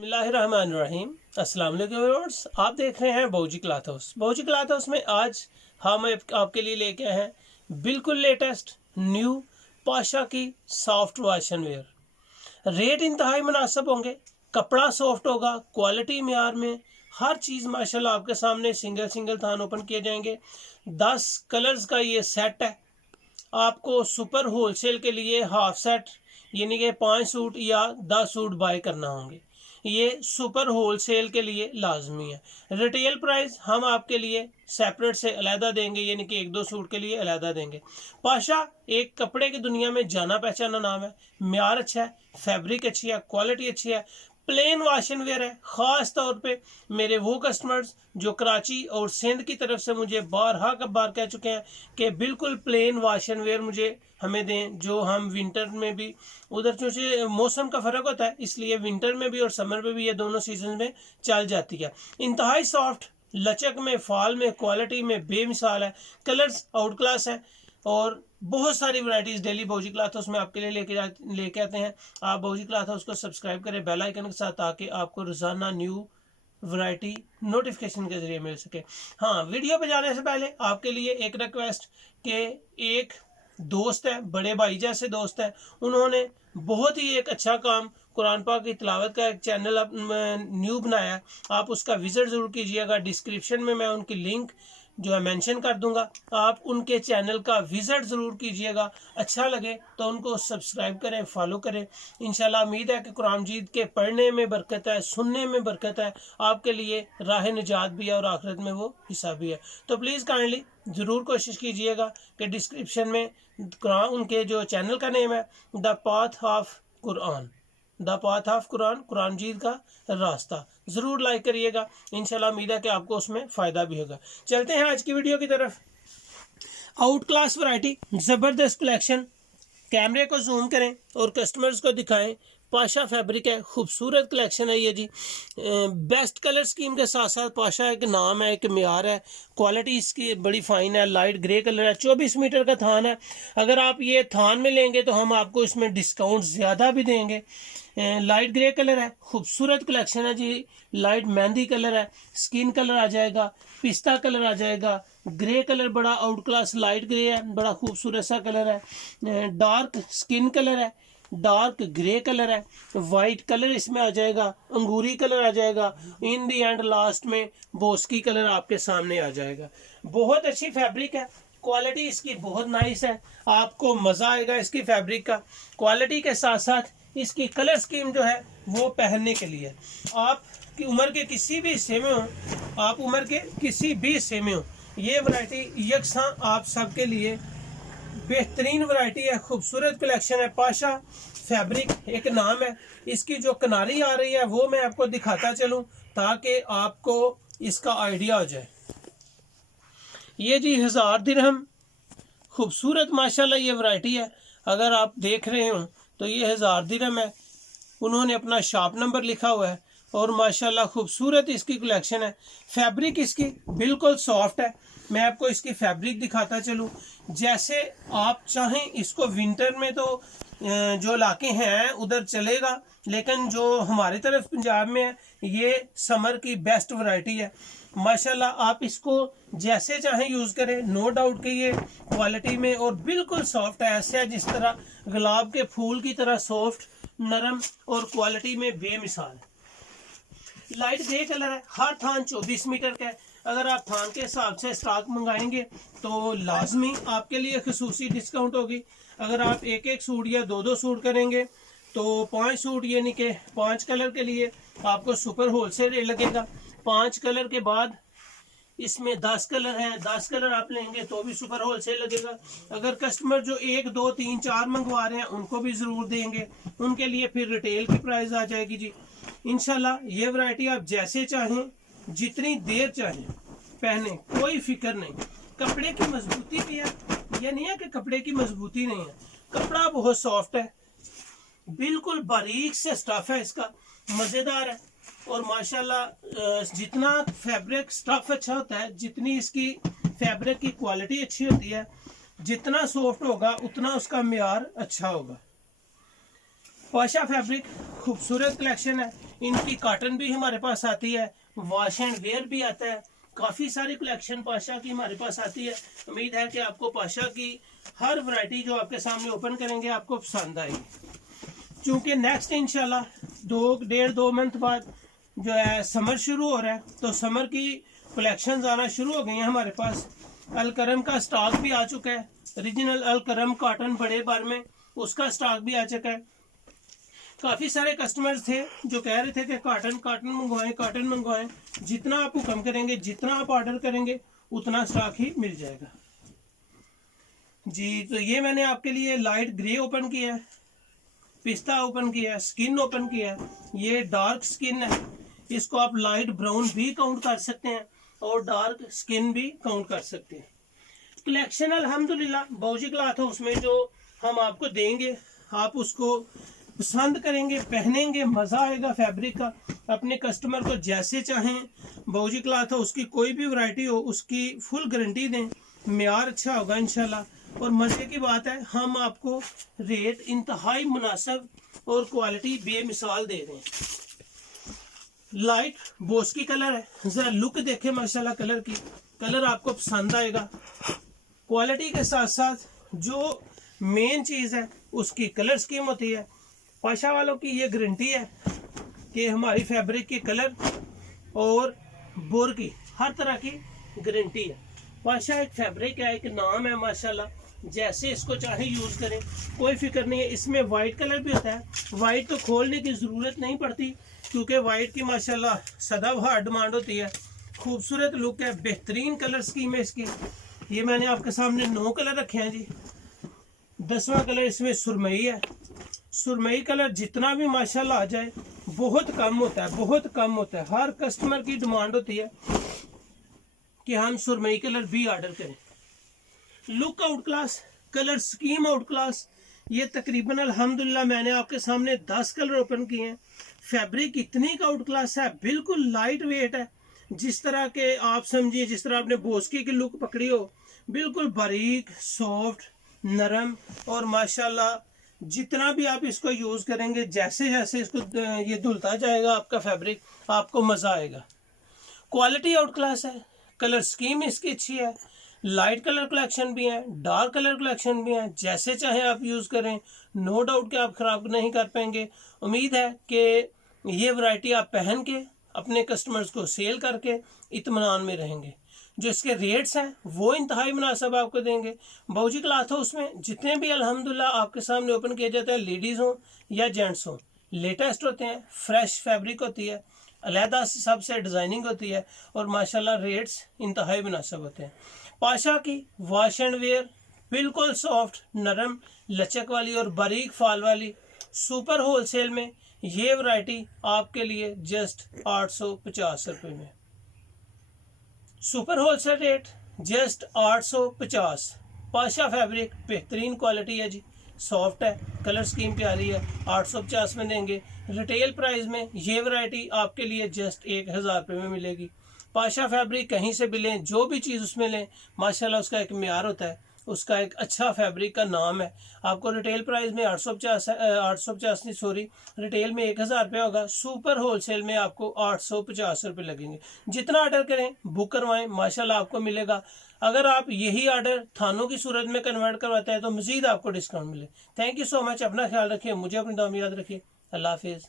बिस्मिल्लाहिर्रहमानिर्रहीम। अस्सलाम वालेकुम व्यूअर्स, आप देख रहे हैं बौजी क्लॉथ हाउस। बौजी क्लॉथ हाउस में आज हम आपके लिए लेके आए हैं बिल्कुल लेटेस्ट न्यू पाशा की सॉफ्ट वाशन वेयर। रेट इंतहाई मुनासिब होंगे, कपड़ा सॉफ्ट होगा, क्वालिटी मेयार में हर चीज़ माशाल्लाह आपके सामने सिंगल सिंगल थान ओपन किए जाएंगे। 10 कलर्स का ये सेट है। आपको सुपर होलसेल के लिए हाफ सेट यानी कि 5 सूट या 10 सूट बाय करना होंगे। ये सुपर होलसेल के लिए लाजमी है। रिटेल प्राइस हम आपके लिए सेपरेट से अलहदा देंगे, यानी कि 1-2 सूट के लिए अलहदा देंगे। पाशा एक कपड़े की दुनिया में जाना पहचाना नाम है। म्यार अच्छा है, फैब्रिक अच्छी है, क्वालिटी अच्छी है, प्लेन वाशन वेयर है। ख़ास तौर पे मेरे वो कस्टमर्स जो कराची और सिंध की तरफ से मुझे बार कह चुके हैं कि बिल्कुल प्लेन वाशन वेयर मुझे हमें दें, जो हम विंटर में भी उधर चूँकि मौसम का फ़र्क होता है इसलिए विंटर में भी और समर में भी ये दोनों सीजन में चल जाती है। इंतहाई सॉफ्ट, लचक में, फाल में, क्वालिटी में बेमिसाल है। कलर्स आउट क्लास है और बहुत सारी वैरायटीज़ डेली बौजी क्लॉथ हाउस में आपके लिए लेके आते हैं। आप बौजी क्लॉथ हाउस को सब्सक्राइब करें बेल आइकन के साथ, ताकि आपको रोज़ाना न्यू वैरायटी नोटिफिकेशन के जरिए मिल सके। हाँ, वीडियो पे जाने से पहले आपके लिए एक रिक्वेस्ट कि एक दोस्त है, बड़े भाई जैसे दोस्त है, उन्होंने बहुत ही एक अच्छा काम कुरान पाक की तिलावत का एक चैनल न्यू बनाया है। आप उसका विजिट ज़रूर कीजिएगा। डिस्क्रिप्शन में मैं उनकी लिंक जो है मेंशन कर दूंगा, आप उनके चैनल का विजिट ज़रूर कीजिएगा। अच्छा लगे तो उनको सब्सक्राइब करें, फॉलो करें। इंशाल्लाह उम्मीद है कि कुरान मजीद के पढ़ने में बरकत है, सुनने में बरकत है, आपके लिए राह निजात भी है और आखिरत में वो हिस्सा भी है। तो प्लीज़ काइंडली ज़रूर कोशिश कीजिएगा कि डिस्क्रिप्शन में कुरान, उनके जो चैनल का नेम है the path of Quran, the path of Quran, Quran मजीद का रास्ता, ज़रूर लाइक करिएगा। इंशाल्लाह उम्मीद है कि आपको उसमें फ़ायदा भी होगा। चलते हैं आज की वीडियो की तरफ। आउट क्लास वैरायटी, ज़बरदस्त कलेक्शन। कैमरे को जूम करें और कस्टमर्स को दिखाएं। पाशा फैब्रिक है, खूबसूरत कलेक्शन है ये जी। बेस्ट कलर स्कीम के साथ साथ पाशा एक नाम है, एक म्यार है, क्वालिटी इसकी बड़ी फाइन है। लाइट ग्रे कलर है, 24 मीटर का थान है। अगर आप ये थान में लेंगे तो हम आपको इसमें डिस्काउंट ज़्यादा भी देंगे। लाइट ग्रे कलर है, खूबसूरत कलेक्शन है जी। लाइट मेहंदी कलर है, स्किन कलर आ जाएगा, पिस्ता कलर आ जाएगा, ग्रे कलर बड़ा आउट क्लास लाइट ग्रे है, बड़ा खूबसूरत सा कलर है। डार्क स्किन कलर है, डार्क ग्रे कलर है, वाइट कलर इसमें आ जाएगा, अंगूरी कलर आ जाएगा, इन दी एंड लास्ट में बोस्की कलर आपके सामने आ जाएगा। बहुत अच्छी फैब्रिक है, क्वालिटी इसकी बहुत नाइस है, आपको मज़ा आएगा इसकी फैब्रिक का। क्वालिटी के साथ साथ इसकी कलर स्कीम जो है वो पहनने के लिए, आप की उम्र के किसी भी हिस्से में हो, आप उम्र के किसी भी हिस्से में हो, ये वैरायटी यकसां आप सबके लिए बेहतरीन वैरायटी है। खूबसूरत कलेक्शन है। पाशा फैब्रिक एक नाम है। इसकी जो किनारी आ रही है वो मैं आपको दिखाता चलूं ताकि आपको इसका आइडिया हो जाए। ये जी 1000 दिरहम, खूबसूरत माशाल्लाह ये वैरायटी है। अगर आप देख रहे हो तो ये 1000 दिरहम है। उन्होंने अपना शॉप नंबर लिखा हुआ है और माशाल्लाह खूबसूरत इसकी कलेक्शन है। फैब्रिक इसकी बिल्कुल सॉफ्ट है। मैं आपको इसकी फैब्रिक दिखाता चलूँ। जैसे आप चाहें इसको विंटर में तो जो इलाके हैं उधर चलेगा, लेकिन जो हमारी तरफ पंजाब में है ये समर की बेस्ट वैरायटी है। माशाल्लाह आप इसको जैसे चाहें यूज़ करें, नो डाउट कि ये क्वालिटी में और बिल्कुल सॉफ्ट है। ऐसे है जिस तरह गुलाब के फूल की तरह सॉफ्ट, नरम और क्वालिटी में बेमिसाल। लाइट ग्रे कलर है, हर थान 24 मीटर का है। अगर आप थान के हिसाब से स्टॉक मंगाएंगे तो लाजमी आपके लिए खसूसी डिस्काउंट होगी। अगर आप एक एक सूट या 2-2 सूट करेंगे तो 5 सूट यानी कि 5 कलर के लिए आपको सुपर होलसेल रेट लगेगा। 5 कलर के बाद इसमें 10 कलर हैं, 10 कलर आप लेंगे तो भी सुपर होलसेल लगेगा। अगर कस्टमर जो 1, 2, 3, 4 मंगवा रहे हैं उनको भी ज़रूर देंगे, उनके लिए फिर रिटेल की प्राइस आ जाएगी जी। इंशाल्लाह ये वैरायटी आप जैसे चाहें, जितनी देर चाहें पहने, कोई फिक्र नहीं। कपड़े की मजबूती भी है, ये नहीं है कि कपड़े की मजबूती नहीं है। कपड़ा बहुत सॉफ्ट है, बिल्कुल बारीक से स्टफ है इसका, मज़ेदार है। और माशाल्लाह जितना फैब्रिक स्टफ अच्छा होता है, जितनी इसकी फैब्रिक की क्वालिटी अच्छी होती है, जितना सॉफ्ट होगा उतना उसका म्यार अच्छा होगा। पाशा फैब्रिक खूबसूरत कलेक्शन है। इनकी कॉटन भी हमारे पास आती है, वॉश एंड वेयर भी आता है। काफ़ी सारी कलेक्शन पाशा की हमारे पास आती है। उम्मीद है कि आपको पाशा की हर वैरायटी जो आपके सामने ओपन करेंगे आपको पसंद आएगी। क्योंकि नेक्स्ट इंशाल्लाह 1.5-2 मंथ बाद जो है समर शुरू हो रहा है, तो समर की कलेक्शंस आना शुरू हो गई हैं हमारे पास। अलकरम का स्टॉक भी आ चुका है, ओरिजिनल अलकरम कॉटन बड़े बार में, उसका स्टॉक भी आ चुका है। काफ़ी सारे कस्टमर्स थे जो कह रहे थे कि कॉटन मंगवाएं। जितना आप हुक्म करेंगे, जितना आप ऑर्डर करेंगे, उतना स्टॉक ही मिल जाएगा जी। तो ये मैंने आपके लिए लाइट ग्रे ओपन किया है, पिस्ता ओपन किया है, स्किन ओपन किया है। ये डार्क स्किन है, इसको आप लाइट ब्राउन भी काउंट कर सकते हैं और डार्क स्किन भी काउंट कर सकते हैं। कलेक्शन अल्हम्दुलिल्लाह बाउजी क्लॉथ हाउस में जो हम आपको देंगे, आप उसको पसंद करेंगे, पहनेंगे, मज़ा आएगा फैब्रिक का। अपने कस्टमर को जैसे चाहें बाउजी क्लॉथ हाउस की कोई भी वैरायटी हो उसकी फुल गारंटी दें, मेयार अच्छा होगा इंशाल्लाह। और मज़े की बात है, हम आपको रेट इंतहाई मुनासिब और क्वालिटी बेमिसाल दे रहे हैं। लाइट बोस्की कलर है, ज़रा लुक देखें माशाल्लाह कलर की, कलर आपको पसंद आएगा। क्वालिटी के साथ साथ जो मेन चीज़ है उसकी कलर स्कीम होती है। पाशा वालों की ये गारंटी है कि हमारी फैब्रिक की कलर और बोर की हर तरह की गारंटी है। पाशा एक फैब्रिक है, एक नाम है माशाल्लाह, जैसे इसको चाहे यूज़ करें, कोई फिक्र नहीं है। इसमें वाइट कलर भी होता है, वाइट तो खोलने की ज़रूरत नहीं पड़ती क्योंकि वाइट की माशाल्लाह सदाबहार डिमांड होती है। खूबसूरत लुक है, बेहतरीन कलर स्कीम है इसकी। ये मैंने आपके सामने 9 कलर रखे हैं जी। 10वां कलर इसमें सुरमई है। सुरमई कलर जितना भी माशाल्लाह आ जाए बहुत कम होता है, बहुत कम होता है। हर कस्टमर की डिमांड होती है कि हम सुरमई कलर भी ऑर्डर करें। Look out class, colour scheme out class. ये तकरीबन अल्हम्दुलिल्लाह मैंने आपके सामने 10 कलर ओपन किए हैं। फैब्रिक इतनी का आउट क्लास है, बिल्कुल लाइट वेट है। जिस तरह के आप समझिए, जिस तरह आपने बोस्की की लुक पकड़ी हो, बिल्कुल बारीक, सॉफ्ट, नरम और माशाल्लाह जितना भी आप इसको यूज़ करेंगे, जैसे जैसे इसको ये धुलता जाएगा आपका फैब्रिक, आपको मज़ा आएगा। क्वालिटी आउट क्लास है, कलर स्कीम इसकी अच्छी है, लाइट कलर कलेक्शन भी है, डार्क कलर कलेक्शन भी है। जैसे चाहे आप यूज़ करें, नो डाउट कि आप ख़राब नहीं कर पाएंगे। उम्मीद है कि ये वैरायटी आप पहन के अपने कस्टमर्स को सेल करके इत्मीनान में रहेंगे। जो इसके रेट्स हैं वो इंतहाई मुनासिब आपको देंगे। बाउजी क्लॉथ हाउस में जितने भी अल्हम्दुलिल्लाह आपके सामने ओपन किए जाते हैं, लेडीज़ हों या जेंट्स हों, लेटेस्ट होते हैं, फ्रेश फैब्रिक होती है, अलहदा सबसे डिज़ाइनिंग होती है और माशाल्लाह रेट्स इंतहाई मुनासिब होते हैं। पाशा की वॉश एंड वेयर बिल्कुल सॉफ्ट, नरम, लचक वाली और बारीक फाल वाली सुपर होलसेल में ये वैरायटी आपके लिए जस्ट 850 रुपये में। Super wholesale rate just 850। Pasha fabric बेहतरीन क्वालिटी है जी, सॉफ्ट है, कलर स्कीम प्यारी है, 850 में देंगे। रिटेल प्राइस में ये वैरायटी आपके लिए जस्ट 1000 रुपये में मिलेगी। पाशा फैब्रिक कहीं से भी लें, जो भी चीज़ उसमें लें, माशाल्लाह उसका एक मेयार होता है, उसका एक अच्छा फैब्रिक का नाम है। आपको रिटेल प्राइस में 850 नहीं सॉरी, रिटेल में 1000 रुपये होगा, सुपर होलसेल में आपको 850 रुपये लगेंगे। जितना ऑर्डर करें, बुक करवाएं, माशाल्लाह आपको मिलेगा। अगर आप यही ऑर्डर थानों की सूरत में कन्वर्ट करवाते हैं तो मज़ीद आपको डिस्काउंट मिले। Thank you so much. अपना ख्याल रखिए, मुझे अपनी दुआ में याद रखिए। अल्लाह हाफिज़।